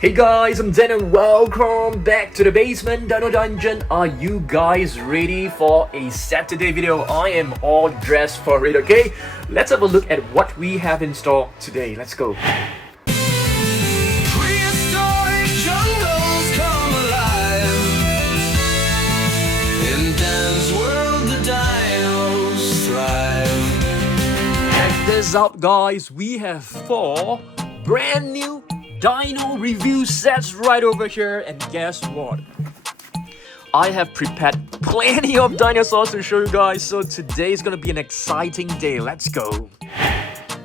Hey guys, I'm Dino and welcome back to the basement Dino Dungeon. Are you guys ready for a Saturday video? I am all dressed for it, okay? Let's have a look at what we have in store today. Let's go. Prehistoric jungles come alive. In Dan's world, the dinos thrive. Check this out, guys. We have 4 brand new Dino review sets right over here, and guess what? I have prepared plenty of dinosaurs to show you guys, so today is gonna be an exciting day. Let's go.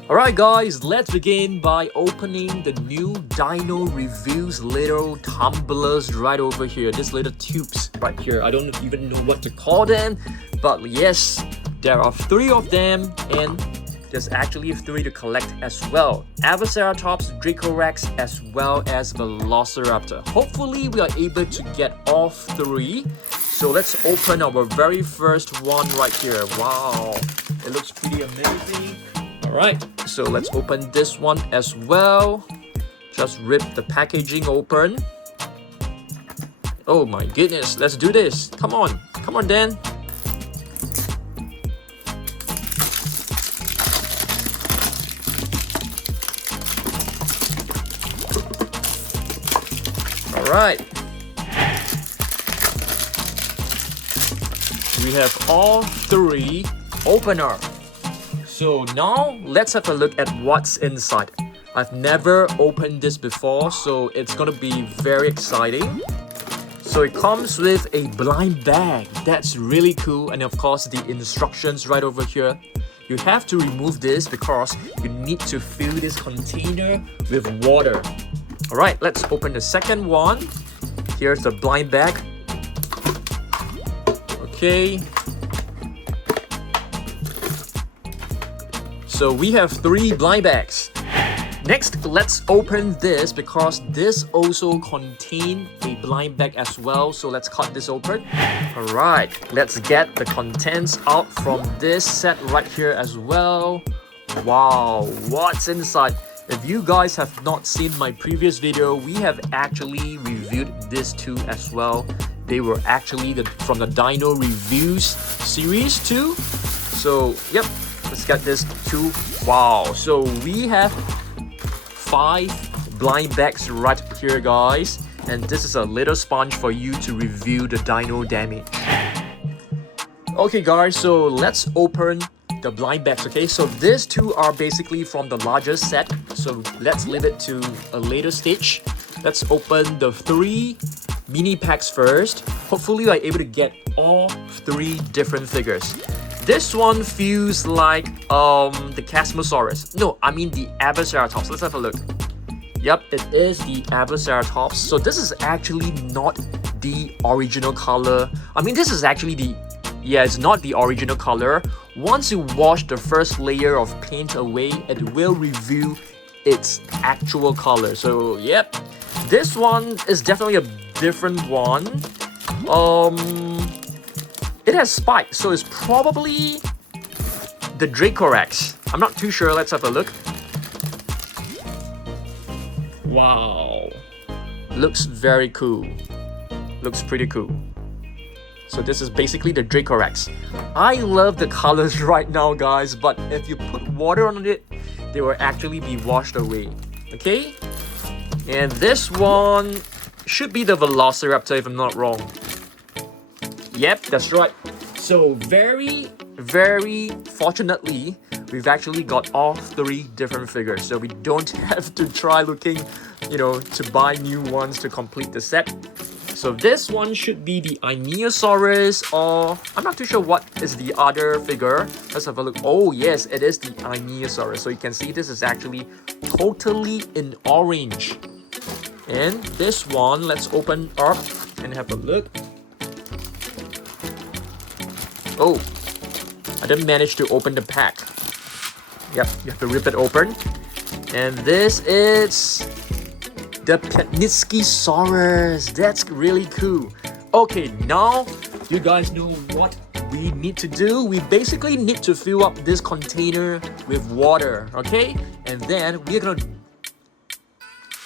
Alright guys, let's begin by opening the new Dino reviews little tumblers right over here. These little tubes right here. I don't even know what to call them, but yes, there are 3 of them, and there's actually 3 to collect as well. Avaceratops, Dracorex, as well as Velociraptor. Hopefully we are able to get all 3. So let's open our very first one right here. Wow, it looks pretty amazing. Alright, so let's open this one as well. Just rip the packaging open. Oh my goodness, let's do this. Come on Dan. Alright, we have all 3 opener. So now let's have a look at what's inside. I've never opened this before, so it's gonna be very exciting. So it comes with a blind bag. That's really cool, and of course the instructions right over here. You have to remove this because you need to fill this container with water. Alright, let's open the second one. Here's the blind bag. Okay. So we have 3 blind bags. Next, let's open this because this also contains a blind bag as well. So let's cut this open. Alright, let's get the contents out from this set right here as well. Wow, what's inside? If you guys have not seen my previous video, we have actually reviewed this too as well. They were actually from the Dino Reviews series too. So, yep, let's get this too. Wow, so we have 5 blind bags right here, guys. And this is a little sponge for you to review the dino damage. Okay guys, so let's open the blind bags. Okay, so these 2 are basically from the larger set, so let's leave it to a later stage. Let's open the 3 mini packs first. Hopefully we are able to get all 3 different figures. This one feels like the Casmosaurus. No, I mean the Avaceratops. Let's have a look. Yep, it is the Avaceratops. So this is actually not the original color. I mean, this is actually the it's not the original color. Once you wash the first layer of paint away, it will reveal its actual color. So, yep. This one is definitely a different one. It has spikes, so it's probably the Dracorex. I'm not too sure. Let's have a look. Wow. Looks very cool. Looks pretty cool. So this is basically the Dracorex. I love the colors right now, guys, but if you put water on it, they will actually be washed away. Okay? And this one should be the Velociraptor if I'm not wrong. Yep, that's right. So very fortunately, we've actually got all 3 different figures. So we don't have to try looking, to buy new ones to complete the set. So this one should be the Allosaurus, or I'm not too sure what is the other figure. Let's have a look. Oh yes, it is the Allosaurus. So you can see this is actually totally in orange. And this one, let's open up and have a look. Oh, I didn't manage to open the pack. Yep, you have to rip it open. And this is the Pelniskisaurus. That's really cool. Okay, now you guys know what we need to do. We basically need to fill up this container with water, okay? And then we're gonna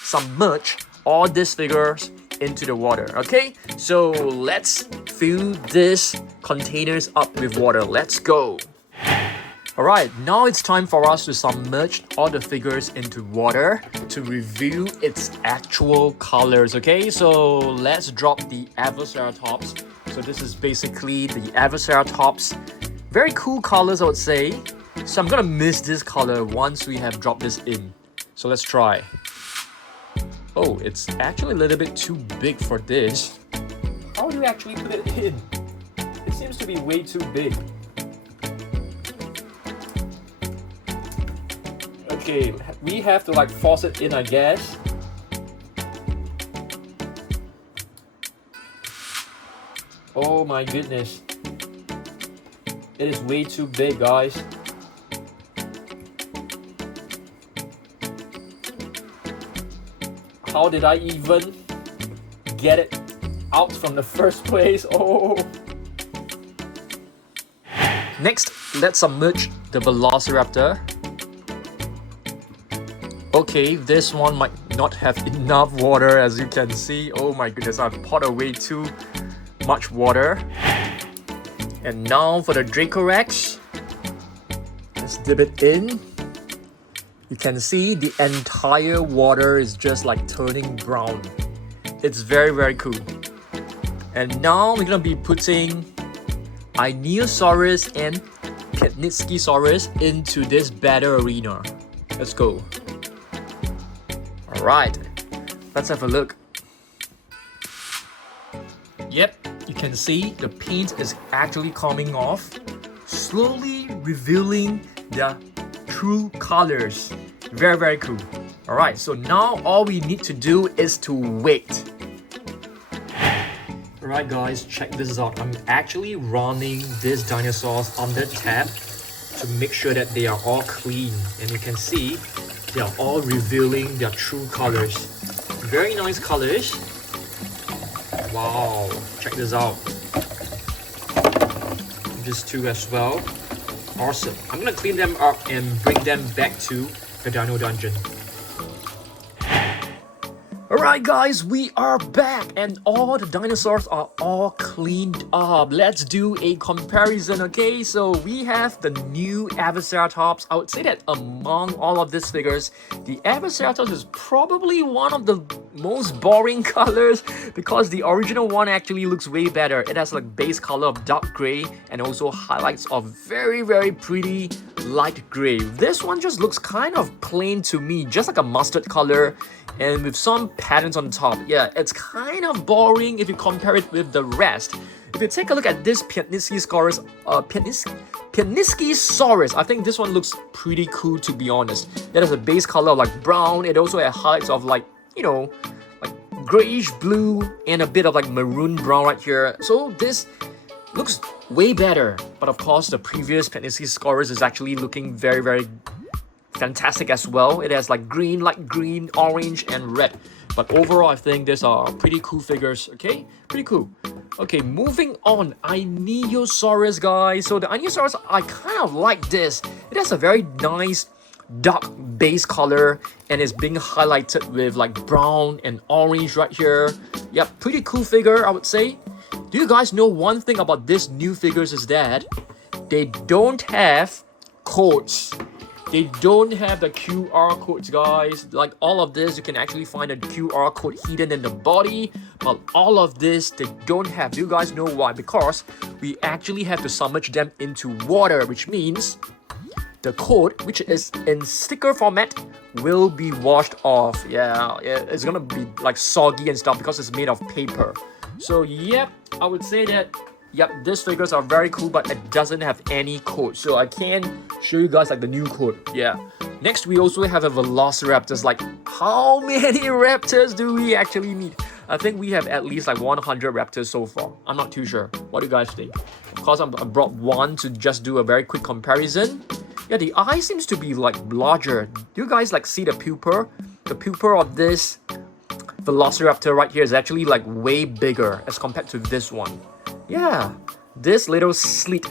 submerge all these figures into the water. Okay, so let's fill these containers up with water. Let's go. Alright, now it's time for us to submerge all the figures into water to reveal its actual colors, okay? So let's drop the Avaceratops. So this is basically the Avaceratops. Very cool colors, I would say. So I'm gonna miss this color once we have dropped this in. So let's try. Oh, it's actually a little bit too big for this. How do you actually put it in? It seems to be way too big. Okay, we have to like force it in, I guess. Oh my goodness. It is way too big, guys. How did I even get it out from the first place? Oh. Next, let's submerge the Velociraptor. Okay, this one might not have enough water, as you can see. Oh my goodness, I've poured away too much water. And now for the Dracorex. Let's dip it in. You can see the entire water is just like turning brown. It's very, very cool. And now we're gonna be putting Ionosaurus and Penniskisaurus into this battle arena. Let's go. Alright, let's have a look. Yep, you can see the paint is actually coming off, slowly revealing their true colors. Very, very cool. Alright, so now all we need to do is to wait. Alright guys, check this out. I'm actually running these dinosaurs under tap to make sure that they are all clean. And you can see they are all revealing their true colors. Very nice colors. Wow, check this out. This too as well. Awesome. I'm gonna clean them up and bring them back to the Dino Dungeon. Alright guys, we are back and all the dinosaurs are all cleaned up. Let's do a comparison, okay? So we have the new Avaceratops. I would say that among all of these figures, the Avaceratops is probably one of the most boring colors because the original one actually looks way better. It has like base color of dark gray and also highlights of very, very pretty light gray. This one just looks kind of plain to me, just like a mustard color and with some patterns on top. Yeah, it's kind of boring if you compare it with the rest. If you take a look at this Penniskisaurus, I think this one looks pretty cool, to be honest. It has a base color of like brown. It also has highlights of like, you know, like grayish blue and a bit of like maroon brown right here. So this looks way better. But of course, the previous Penniskisaurus is actually looking very, very fantastic as well. It has like green, light green, orange, and red. But overall, I think these are pretty cool figures. Okay, pretty cool. Okay, moving on. Ionosaurus, guys. So the Ionosaurus, I kind of like this. It has a very nice dark base color and is being highlighted with like brown and orange right here. Yep, pretty cool figure, I would say. Do you guys know one thing about these new figures is that they don't have codes. They don't have the QR codes, guys. Like all of this, you can actually find a QR code hidden in the body. But all of this, they don't have. Do you guys know why? Because we actually have to submerge them into water, which means the code, which is in sticker format, will be washed off. Yeah, it's gonna be like soggy and stuff because it's made of paper. So yep, I would say that yep, these figures are very cool, but it doesn't have any code. So I can show you guys like the new code. Yeah. Next, we also have a Velociraptor. Like, how many raptors do we actually need? I think we have at least like 100 raptors so far. I'm not too sure. What do you guys think? Of course, I brought one to just do a very quick comparison. Yeah, the eye seems to be like larger. Do you guys like see the pupil? The pupil of this Velociraptor right here is actually like way bigger as compared to this one. Yeah, this little slit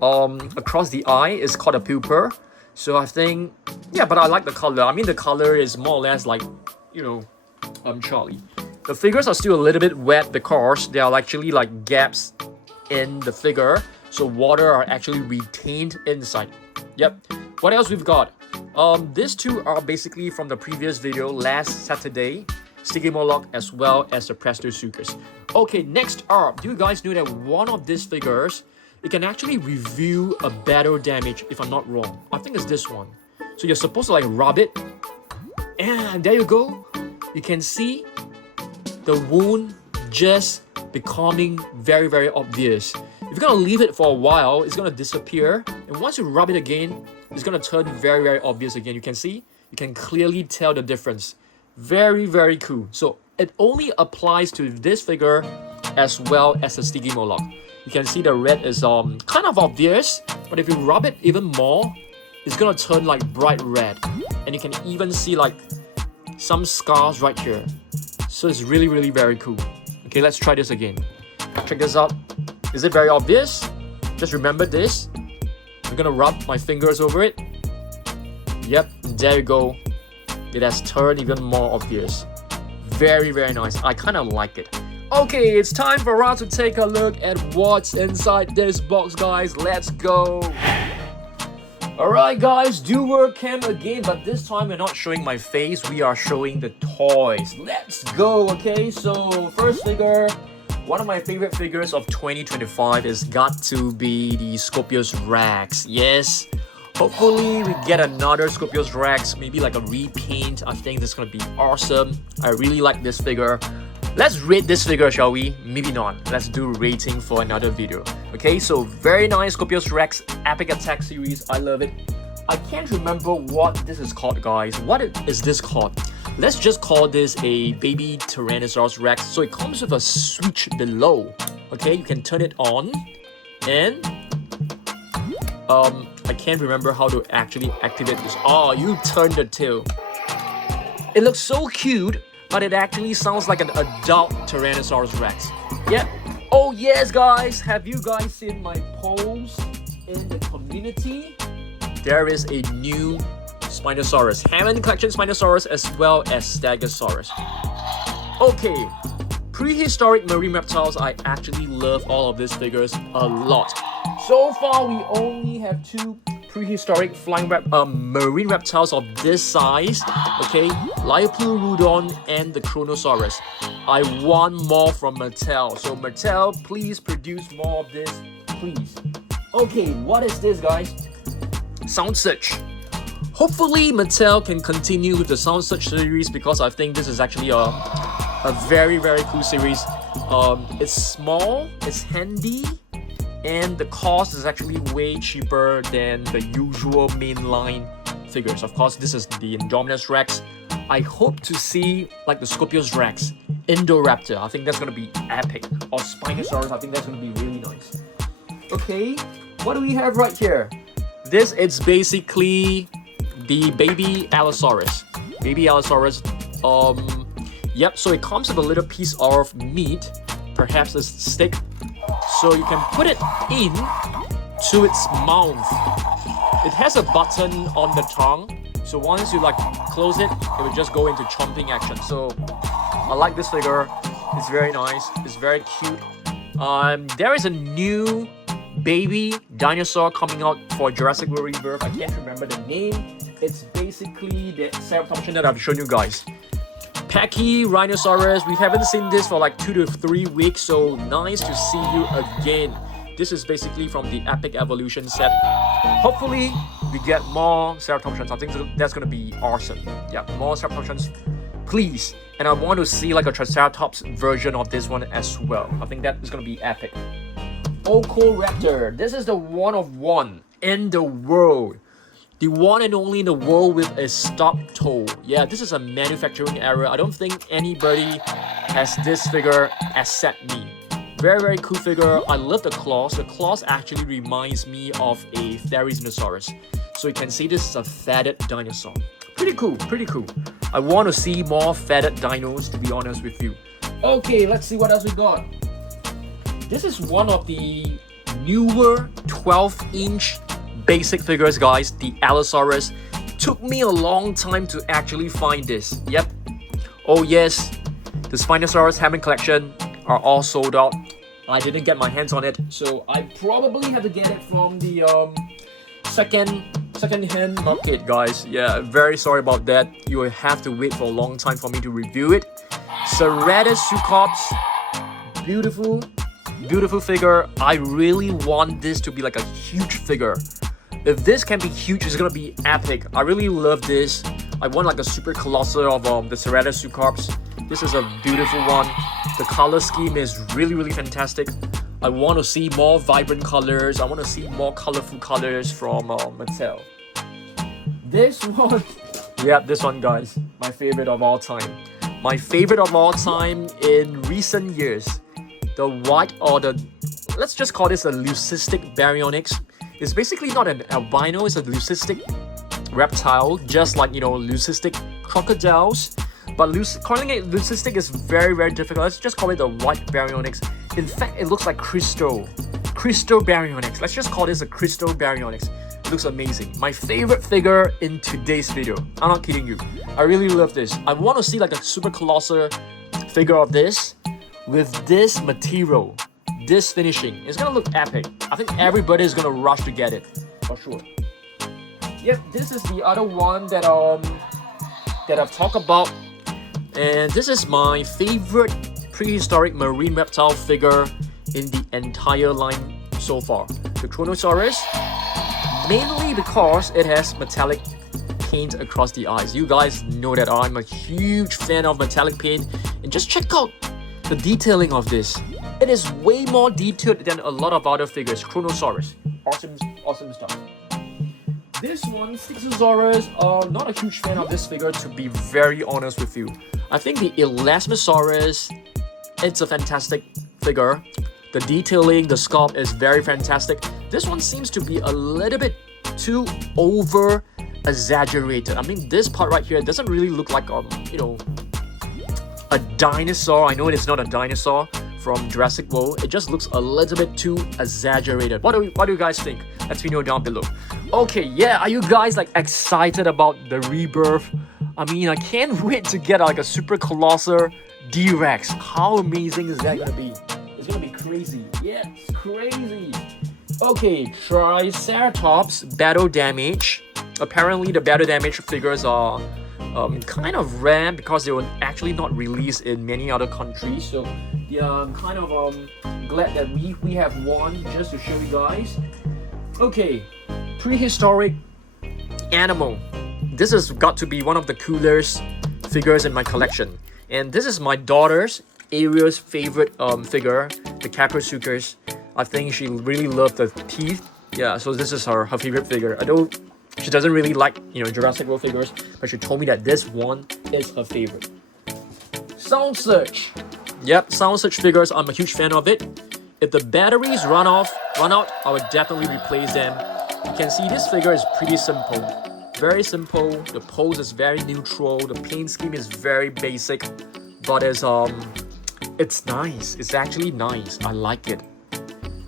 across the eye is called a pupil. So I think, yeah, but I like the color. I mean, the color is more or less like, you know, Charlie. The figures are still a little bit wet because there are actually like gaps in the figure, so water are actually retained inside. Yep. What else we've got? These two are basically from the previous video last Saturday, Stygimoloch as well as the Ceratosuchus. Okay, next up, do you guys know that one of these figures, it can actually reveal a battle damage if I'm not wrong. I think it's this one. So you're supposed to like rub it, and there you go. You can see the wound just becoming very, very obvious. If you're gonna leave it for a while, it's gonna disappear, and once you rub it again, it's gonna turn very, very obvious again. You can see, you can clearly tell the difference. Very, very cool. So it only applies to this figure as well as the Stygimoloch. You can see the red is kind of obvious, but if you rub it even more, it's gonna turn like bright red, and you can even see like some scars right here. So it's really, really very cool. Okay, let's try this again. Check this out. Is it very obvious? Just remember this. I'm gonna rub my fingers over it. Yep, there you go. It has turned even more obvious. Very, very nice. I kind of like it. Okay, it's time for us to take a look at what's inside this box, guys. Let's go. Alright guys, Duer cam again, but this time we're not showing my face, we are showing the toys. Let's go, okay? So, first figure, one of my favorite figures of 2025 is got to be the Scorpios Rex. Yes, hopefully we get another Scorpios Rex, maybe like a repaint. I think this is gonna be awesome. I really like this figure. Let's rate this figure, shall we? Maybe not. Let's do rating for another video. Okay, so very nice Scorpios Rex Epic Attack series. I love it. I can't remember what this is called, guys. What is this called? Let's just call this a baby Tyrannosaurus Rex. So it comes with a switch below. Okay, you can turn it on, and I can't remember how to actually activate this. Oh, you turn the tail. It looks so cute, but it actually sounds like an adult Tyrannosaurus Rex. Yep. Oh yes, guys. Have you guys seen my polls in the community? There is a new Spinosaurus, Hammond Collection Spinosaurus, as well as Stegosaurus. Okay, prehistoric marine reptiles. I actually love all of these figures a lot. So far, we only have two prehistoric flying marine reptiles of this size. Okay, Liopleurodon and the Kronosaurus. I want more from Mattel. So Mattel, please produce more of this, please. Okay, what is this, guys? Sound Search. Hopefully Mattel can continue with the Sound Search series, because I think this is actually a very, very cool series. It's small, it's handy, and the cost is actually way cheaper than the usual mainline figures. Of course, this is the Indominus Rex. I hope to see like the Scorpios Rex, Indoraptor. I think that's gonna be epic. Or Spinosaurus. I think that's gonna be really nice. Okay, what do we have right here? This is basically the baby Allosaurus. Baby Allosaurus. Yep. So it comes with a little piece of meat, perhaps a stick. So you can put it in to its mouth. It has a button on the tongue, so once you like close it, it will just go into chomping action. So I like this figure. It's very nice. It's very cute. There is a new baby dinosaur coming out for Jurassic World Rebirth. I can't remember the name. It's basically the Ceratosuchus that I've shown you guys. Packy Rhinoceros. We haven't seen this for like 2 to 3 weeks, so nice to see you again. This is basically from the Epic Evolution set. Hopefully we get more Ceratosuchus. I think that's gonna be awesome. Yeah, more Ceratosuchus, please. And I want to see like a Triceratops version of this one as well. I think that is gonna be epic. Ocoraptor. This is the one of one in the world. The one and only in the world with a stub toe. Yeah, this is a manufacturing error. I don't think anybody has this figure except me. Very, very cool figure. I love the claws. The claws actually reminds me of a Therizinosaurus. So you can see this is a feathered dinosaur. Pretty cool, pretty cool. I want to see more feathered dinos, to be honest with you. Okay, let's see what else we got. This is one of the newer 12-inch basic figures, guys. The Allosaurus. Took me a long time to actually find this. Yep. Oh yes, the Spinosaurus Hammond collection are all sold out. I didn't get my hands on it, so I probably have to get it from the second-hand market, guys. Yeah, very sorry about that. You will have to wait for a long time for me to review it. Ceratosuchus, beautiful figure. I really want this to be like a huge figure. If this can be huge, it's gonna be epic. I really love this. I want like a super colossal of the Ceratosuchus. This is a beautiful one. The color scheme is really fantastic. I want to see more vibrant colors. I want to see more colorful colors from Mattel. This one, yeah, this one, guys, my favorite of all time. My favorite of all time in recent years. The white, or the, let's just call this a leucistic baryonyx. It's basically not an albino, it's a leucistic reptile, just like, you know, leucistic crocodiles. But calling it leucistic is very difficult. Let's just call it the white baryonyx. In fact, it looks like crystal baryonyx. Let's just call this a crystal baryonyx. It looks amazing. My favorite figure in today's video. I'm not kidding you. I really love this. I want to see like a super colossal figure of this with this material, this finishing. It's gonna look epic. I think everybody is gonna rush to get it for sure. Yep, this is the other one that I've talked about. And this is my favorite prehistoric marine reptile figure in the entire line so far. The Kronosaurus, mainly because it has metallic paint across the eyes. You guys know that I'm a huge fan of metallic paint. And just check out the detailing of this. It is way more detailed than a lot of other figures. Kronosaurus, awesome stuff. This one, Styxosaurus, not a huge fan of this figure, to be very honest with you. I think the Elasmosaurus, it's a fantastic figure. The detailing, the sculpt is very fantastic. This one seems to be a little bit too over exaggerated. I mean, this part right here doesn't really look like you know, a dinosaur. I know it is not a dinosaur from Jurassic World. It just looks a little bit too exaggerated. What do you guys think? Let me know down below. Okay, yeah, are you guys like excited about the rebirth? I mean, I can't wait to get like a super colossal D-Rex. How amazing is that gonna be? It's gonna be crazy. Yeah, it's crazy. Okay, Triceratops battle damage. Apparently, the battle damage figures are kind of rare because they were actually not released in many other countries. So yeah, I'm kind of glad that we have one just to show you guys. Okay, prehistoric animal. This has got to be one of the coolest figures in my collection. And this is my daughter's, Ariel's favorite figure, the Ceratosuchus. I think she really loved the teeth. Yeah, so this is her favorite figure. I don't, she doesn't really like, you know, Jurassic World figures, but she told me that this one is her favorite. Sound Search. Yep, Sound Search figures, I'm a huge fan of it. If the batteries run out, I would definitely replace them. You can see this figure is pretty simple. Very simple. The pose is very neutral. The paint scheme is very basic, but it's nice. It's actually nice. I like it.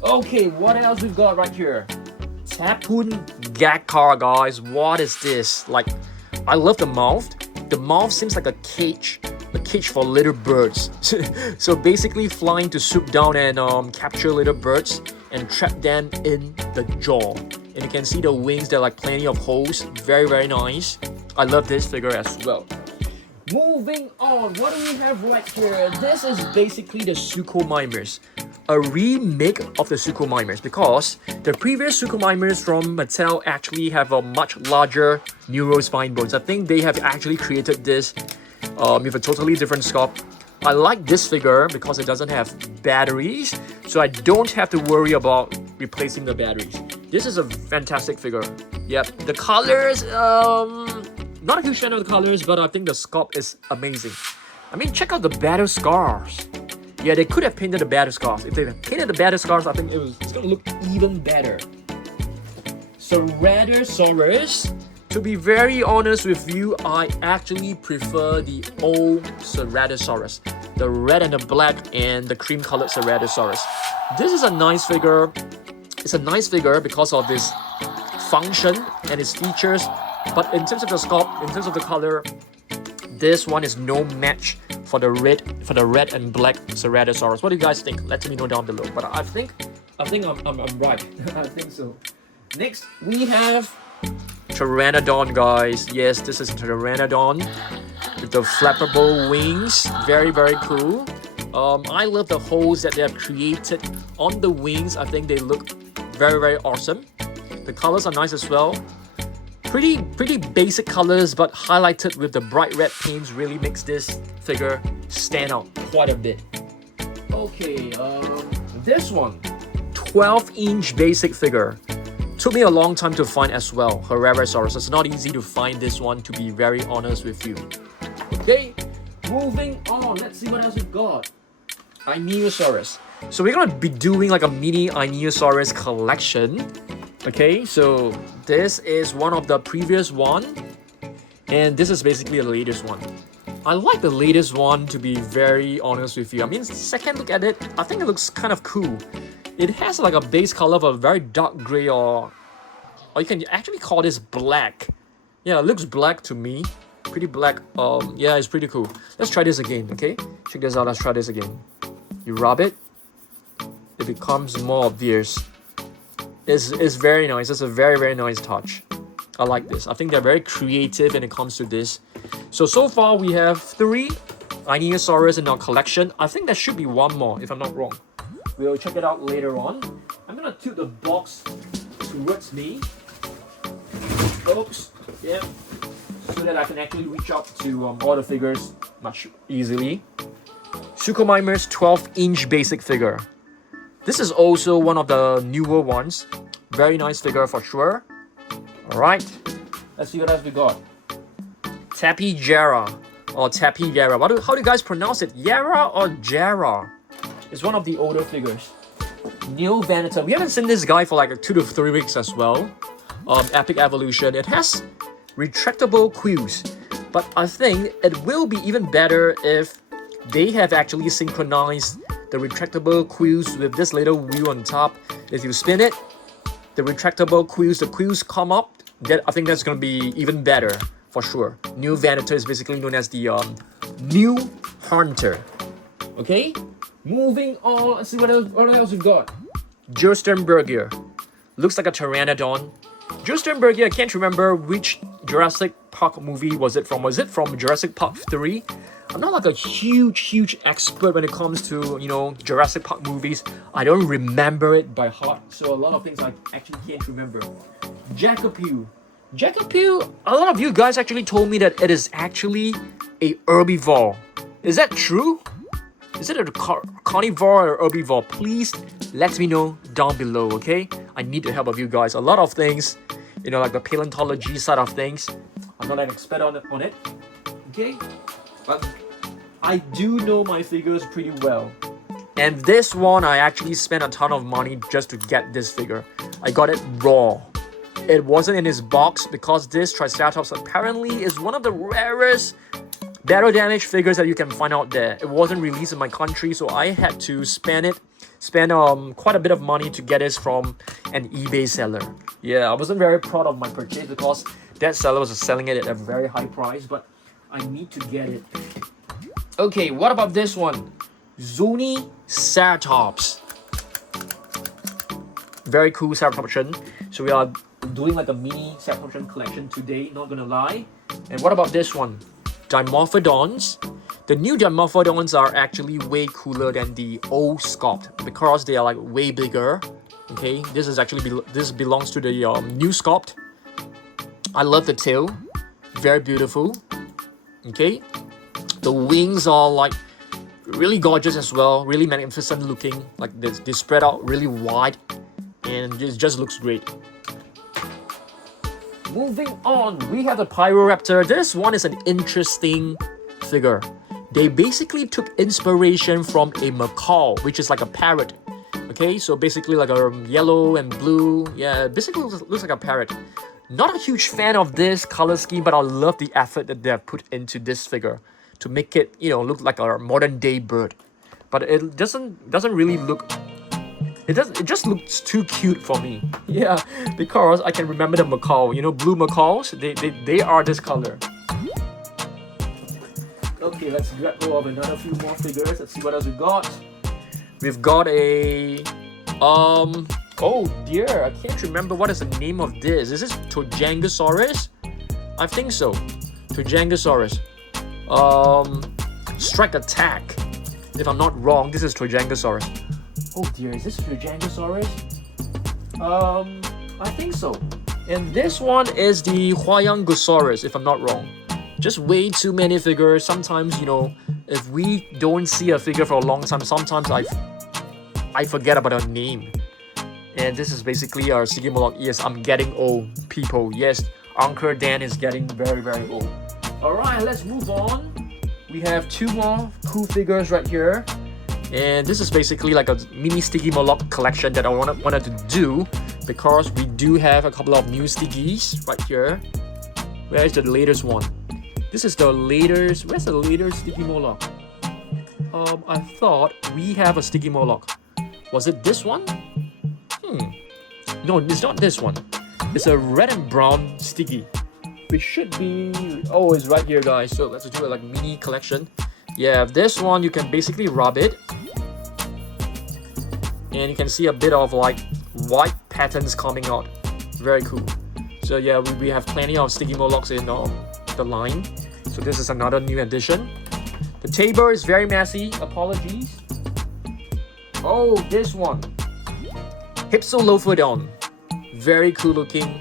Okay, what else we've got right here? Tapoon gag car, guys. What is this? Like, I love the mouth. The mouth seems like a cage for little birds. So basically flying to swoop down and capture little birds and trap them in the jaw. And you can see the wings, there are like plenty of holes. Very nice. I love this figure as well. Moving on, what do we have right here? This is basically the Suchomimus. A remake of the Suchomimus, because the previous Suchomimus from Mattel actually have a much larger neurospine bones. I think they have actually created this with a totally different sculpt. I like this figure because it doesn't have batteries, so I don't have to worry about replacing the batteries. This is a fantastic figure. Yep, the colors, not a huge fan of the colors, but I think the sculpt is amazing. I mean, check out the battle scars. Yeah, they could have painted the battle scars. If they had painted the battle scars, I think it's gonna look even better. Ceratosaurus. To be very honest with you, I actually prefer the old Ceratosaurus. The red and the black and the cream colored Ceratosaurus. This is a nice figure. It's a nice figure because of this function and its features. But in terms of the sculpt, in terms of the color, this one is no match for the red and black Ceratosaurus. What do you guys think? Let me know down below. But I think I'm right. I think so. Next we have Pteranodon, guys. Yes, this is Pteranodon with the flappable wings. Very, very cool. I love the holes that they have created on the wings. I think they look very, very awesome. The colors are nice as well. Pretty basic colors, but highlighted with the bright red paints really makes this figure stand out quite a bit. Okay, this one, 12-inch basic figure. Took me a long time to find as well. Avaceratops. It's not easy to find this one, to be very honest with you. Okay, moving on. Let's see what else we've got. Dinosaurus. So we're gonna be doing like a mini Dinosaurus collection. Okay, so this is one of the previous one, and this is basically the latest one. I like the latest one, to be very honest with you. I mean, second look at it, I think it looks kind of cool. It has like a base color of a very dark gray, or you can actually call this black. Yeah, it looks black to me. Pretty black. Yeah, it's pretty cool. Let's try this again, okay? Check this out. Let's try this again. You rub it, it becomes more obvious. It's very nice. It's a very, very nice touch. I like this. I think they're very creative when it comes to this. So far we have 3 Dinosaurs in our collection. I think there should be one more, if I'm not wrong. We'll check it out later on. I'm gonna tilt the box towards me. Oops. Yeah. So that I can actually reach out to all the figures much easily. Suchomimus 12-inch basic figure. This is also one of the newer ones. Very nice figure for sure. Alright, let's see what else we got. Tapijara or Tapijara. How do you guys pronounce it? Yara or Jara? It's one of the older figures. Neovanator. We haven't seen this guy for like 2 to 3 weeks as well. Epic Evolution. It has retractable quills, but I think it will be even better if they have actually synchronized the retractable quills with this little wheel on top. If you spin it, the retractable quills, the quills come up. I think that's gonna be even better for sure. Neovanator is basically known as the new hunter. Okay, moving on. Let's see what else we've got. Jurstenberger. Looks like a pteranodon. Jurstenberger, I can't remember which Jurassic Park movie was it from. Was it from Jurassic Park 3? I'm not like a huge expert when it comes to, you know, Jurassic Park movies. I don't remember it by heart, so a lot of things I actually can't remember. Jacopew. Jacopew, a lot of you guys actually told me that it is actually a herbivore. Is that true? Is it a carnivore or herbivore? Please let me know down below, okay? I need the help of you guys. A lot of things, you know, like the paleontology side of things, I'm not an expert on it, okay? But I do know my figures pretty well. And this one, I actually spent a ton of money just to get this figure. I got it raw. It wasn't in his box because this Triceratops apparently is one of the rarest battle damage figures that you can find out there. It wasn't released in my country, so I had to spend quite a bit of money to get this from an eBay seller. Yeah, I wasn't very proud of my purchase because that seller was selling it at a very high price, but I need to get it. Okay, what about this one? Ceratops. Very cool Ceratoption. So we are doing like a mini Ceratoption collection today, not gonna lie. And what about this one? Dimorphodons. The new Dimorphodons are actually way cooler than the old sculpt because they are like way bigger. Okay, this is actually this belongs to the new sculpt. I love the tail, very beautiful. Okay, the wings are like really gorgeous as well, really magnificent looking. Like they spread out really wide, and it just looks great. Moving on, we have the Pyroraptor. This one is an interesting figure. They basically took inspiration from a macaw, which is like a parrot. Okay, so basically like a yellow and blue. Yeah, basically looks like a parrot. Not a huge fan of this color scheme, but I love the effort that they have put into this figure to make it, you know, look like a modern day bird. But it doesn't really look. It just looks too cute for me. Yeah, because I can remember the macaw. You know, blue macaws. They are this color. Okay, let's grab hold of another few more figures. Let's see what else we got. We've got a oh dear, I can't remember what is the name of this. Is this Tojangosaurus? I think so. Tojangosaurus. Strike Attack. If I'm not wrong, this is Tojangosaurus. Oh dear, is this Tojangosaurus? I think so. And this one is the Huayangosaurus, if I'm not wrong. Just way too many figures. Sometimes, you know, if we don't see a figure for a long time, sometimes I forget about a name. And this is basically our Sigimolog. Yes, I'm getting old, people. Yes, Uncle Dan is getting very, very old. Alright, let's move on. We have two more cool figures right here. And this is basically like a mini Stygimoloch collection that I wanted to do, because we do have a couple of new Styggies right here. Where is the latest one? This is the latest. Where's the latest Stygimoloch? I thought we have a Stygimoloch. Was it this one? No, it's not this one. It's a red and brown Styggy, which should be, oh, it's right here, guys. So let's do a like mini collection. Yeah, this one you can basically rub it, and you can see a bit of like white patterns coming out. Very cool. So yeah, we have plenty of Stygimolochs in the line. So this is another new addition. The table is very messy. Apologies. Oh, this one. Hypsilophodon. Very cool looking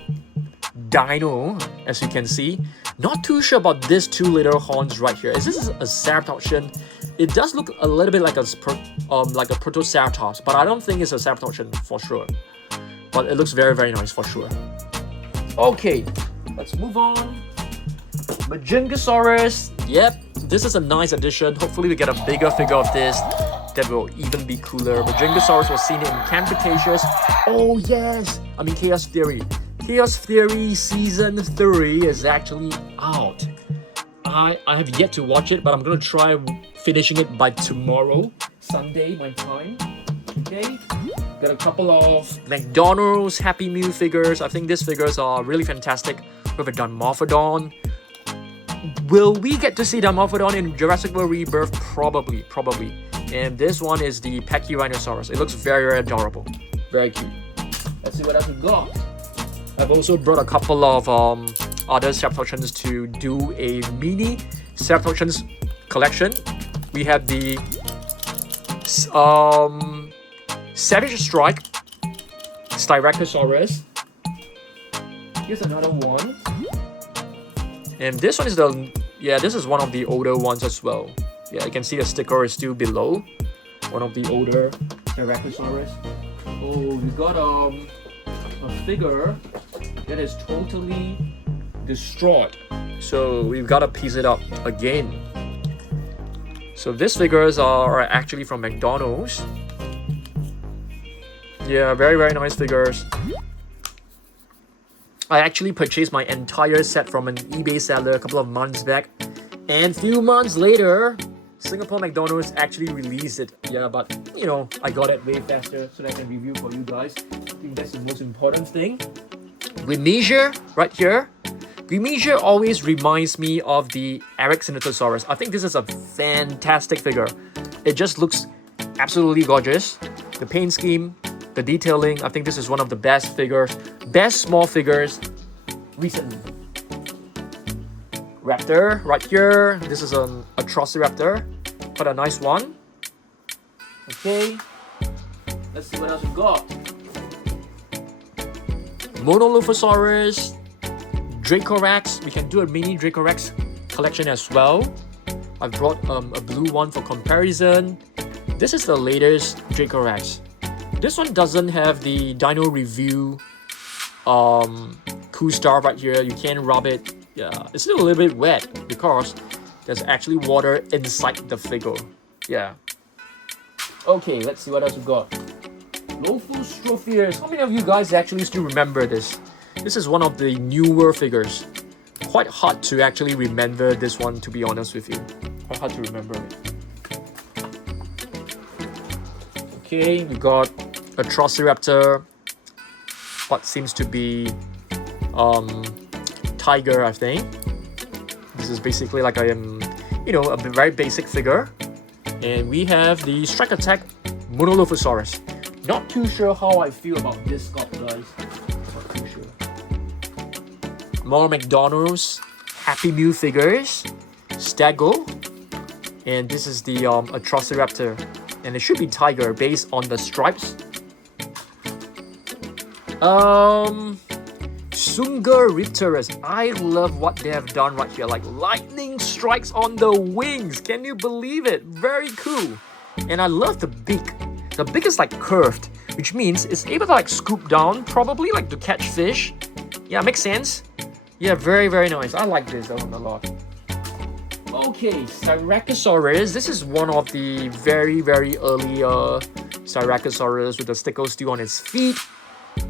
dino, as you can see. Not too sure about these two little horns right here. Is this a Ceratopsian? It does look a little bit like a Protoceratops, but I don't think it's a Ceratopsian for sure. But it looks very, very nice for sure. Okay, let's move on. Majungasaurus. Yep, this is a nice addition. Hopefully we get a bigger figure of this that will even be cooler. Majungasaurus was seen in Camp Cretaceous. Oh yes! I mean Chaos Theory. Chaos Theory Season 3 is actually out. I have yet to watch it, but I'm gonna try finishing it by tomorrow, Sunday, my time. Okay? Got a couple of McDonald's Happy Meal figures. I think these figures are really fantastic. We have a Dimorphodon. Will we get to see Dimorphodon in Jurassic World Rebirth? Probably. And this one is the Pachyrhinosaurus. It looks very, very adorable. Very cute. Let's see what else we got. I've also brought a couple of other Ceratopsians to do a mini Ceratopsians collection. We have the Savage Strike Styracosaurus. Here's another one. And this one is this is one of the older ones as well. Yeah, you can see the sticker is still below. One of the older Styracosaurus. Oh, we got a figure that is totally destroyed. So we've got to piece it up again. So these figures are actually from McDonald's. Yeah, very, very nice figures. I actually purchased my entire set from an eBay seller a couple of months back. And few months later, Singapore McDonald's actually released it. Yeah, but you know, I got it way faster so that I can review for you guys. I think that's the most important thing. Grimmesia, right here. Grimmesia always reminds me of the Ceratosuchus. I think this is a fantastic figure. It just looks absolutely gorgeous. The paint scheme, the detailing, I think this is one of the best small figures recently. Raptor, right here. This is an Velociraptor. Quite a nice one. Okay. Let's see what else we got. Monolophosaurus, Dracorex. We can do a mini Dracorex collection as well. I've brought a blue one for comparison. This is the latest Dracorex. This one doesn't have the Dino Review cool star right here. You can rub it. Yeah, it's still a little bit wet because there's actually water inside the figure. Yeah. Okay, let's see what else we got. Lophostropheus. How many of you guys actually still remember this? This is one of the newer figures. Quite hard to actually remember this one, to be honest with you. Quite hard to remember it. Okay, we got a Velociraptor. What seems to be tiger, I think. This is basically like a you know, a very basic figure. And we have the Strike Attack Monolophosaurus. Not too sure how I feel about this sculpt, guys. Not too sure. More McDonald's Happy Meal figures. Stego. And this is the Velociraptor. And it should be tiger based on the stripes. Sungaripterus. I love what they have done right here. Like lightning strikes on the wings. Can you believe it? Very cool. And I love the beak. The beak is like curved, which means it's able to like scoop down, probably like to catch fish. Yeah, makes sense. Yeah, very, very nice. I like this a lot. Okay, Ceratosuchus. This is one of the very, very early Ceratosuchus with the stickle still on its feet.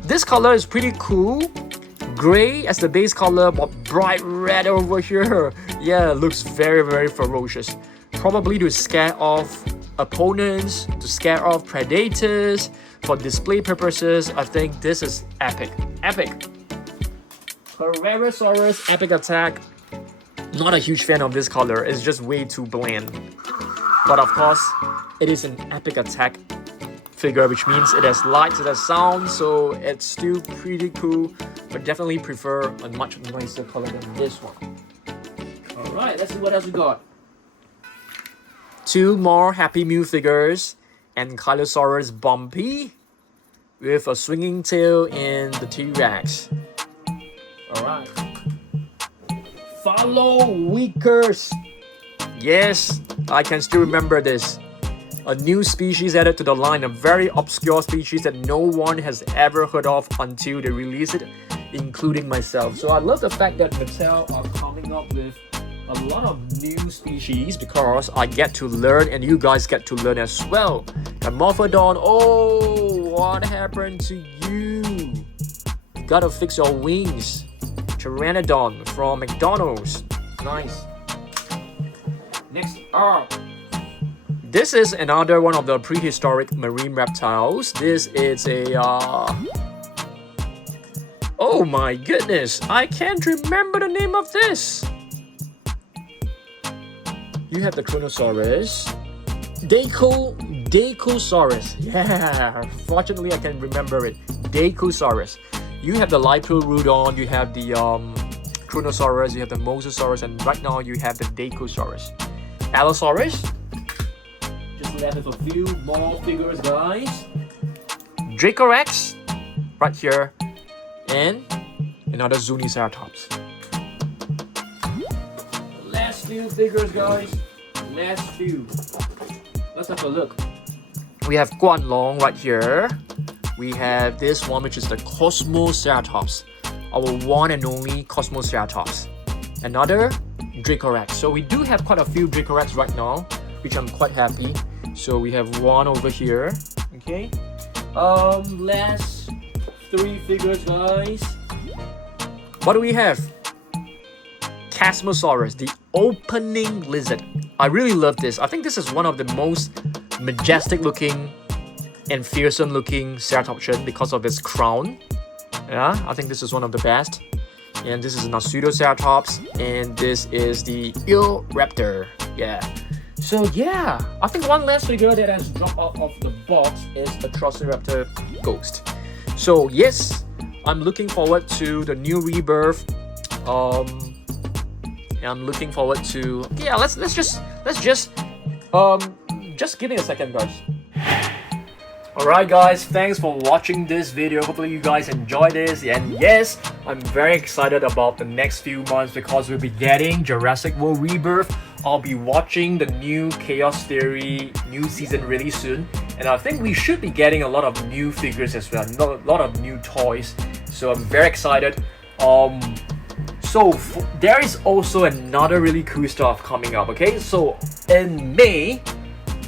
This color is pretty cool. Gray as the base color, but bright red over here. Yeah, it looks very, very ferocious. Probably to scare off opponents, to scare off predators. For display purposes, I think this is epic. Epic. Parasaurus Epic Attack. Not a huge fan of this color. It's just way too bland. But of course, it is an Epic Attack figure, which means it has lights, it has sound, so it's still pretty cool. But definitely prefer a much nicer color than this one. Alright, let's see what else we got. 2 more Happy Meal figures. Allosaurus Bumpy with a swinging tail and the T-Rex. Alright. Follow Weakers. Yes, I can still remember this. A new species added to the line, a very obscure species that no one has ever heard of until they release it, including myself. So I love the fact that Mattel are coming up with a lot of new species because I get to learn and you guys get to learn as well. The Morphodon, oh, what happened to you? You gotta fix your wings. Pteranodon from McDonald's. Nice. Next up. This is another one of the prehistoric marine reptiles. This is a oh my goodness, I can't remember the name of this. You have the Kronosaurus. Dracosaurus. Yeah, fortunately I can remember it. Dracosaurus. You have the Lipilodon, you have the Kronosaurus, you have the Mosasaurus, and right now you have the Dracosaurus. Allosaurus. Just left with a few more figures, guys. Dracorex, right here, and another Zuniceratops. Last few figures, guys. Last few. Let's have a look. We have Guanlong right here. We have this one, which is the Cosmoceratops, our one and only Cosmoceratops. Another Dracorex. So we do have quite a few Dracorex right now, which I'm quite happy. So we have one over here. Okay. Last 3 figures, guys. What do we have? Chasmosaurus, the opening lizard. I really love this. I think this is one of the most majestic looking and fearsome looking ceratopsian because of its crown. Yeah, I think this is one of the best. And this is an Pseudoceratops, and this is the Indoraptor. Yeah. So yeah, I think one last figure that has dropped out of the box is the Velociraptor Ghost. So yes, I'm looking forward to the new rebirth. I'm looking forward to let's just give me a second, guys. Alright guys, thanks for watching this video. Hopefully you guys enjoyed this, and yes, I'm very excited about the next few months because we'll be getting Jurassic World Rebirth. I'll be watching the new Chaos Theory new season really soon, and I think we should be getting a lot of new figures as well, a lot of new toys. So I'm very excited. There is also another really cool stuff coming up, okay? So in May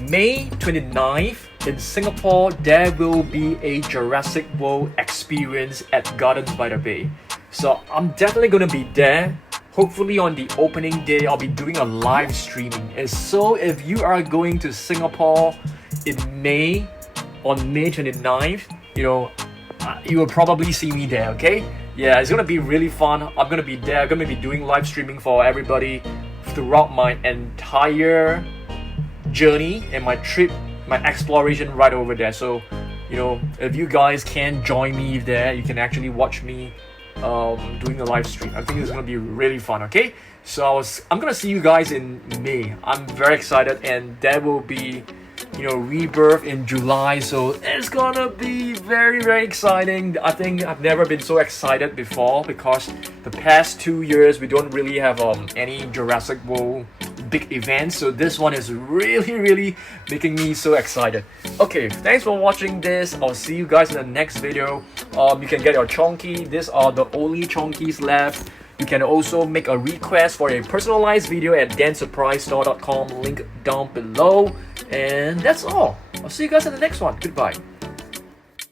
29th, in Singapore, there will be a Jurassic World experience at Gardens by the Bay. So I'm definitely going to be there. Hopefully on the opening day, I'll be doing a live streaming. And so if you are going to Singapore in May, on May 29th, you will probably see me there, okay? Yeah, it's going to be really fun. I'm going to be there. I'm going to be doing live streaming for everybody throughout my entire journey and my trip, my exploration right over there. So, you know, if you guys can join me there, you can actually watch me doing a live stream. I think it's gonna be really fun. Okay, so I'm gonna see you guys in May. I'm very excited, and there will be, you know, rebirth in July, so it's gonna be very, very exciting. I think I've never been so excited before, because the past 2 years we don't really have any Jurassic World big events, so this one is really, really making me so excited. Okay, thanks for watching this. I'll see you guys in the next video. You can get your chonky. These are the only chonkies left. You can also make a request for a personalized video at dansurprisestore.com, link down below. And that's all. I'll see you guys in the next one. Goodbye.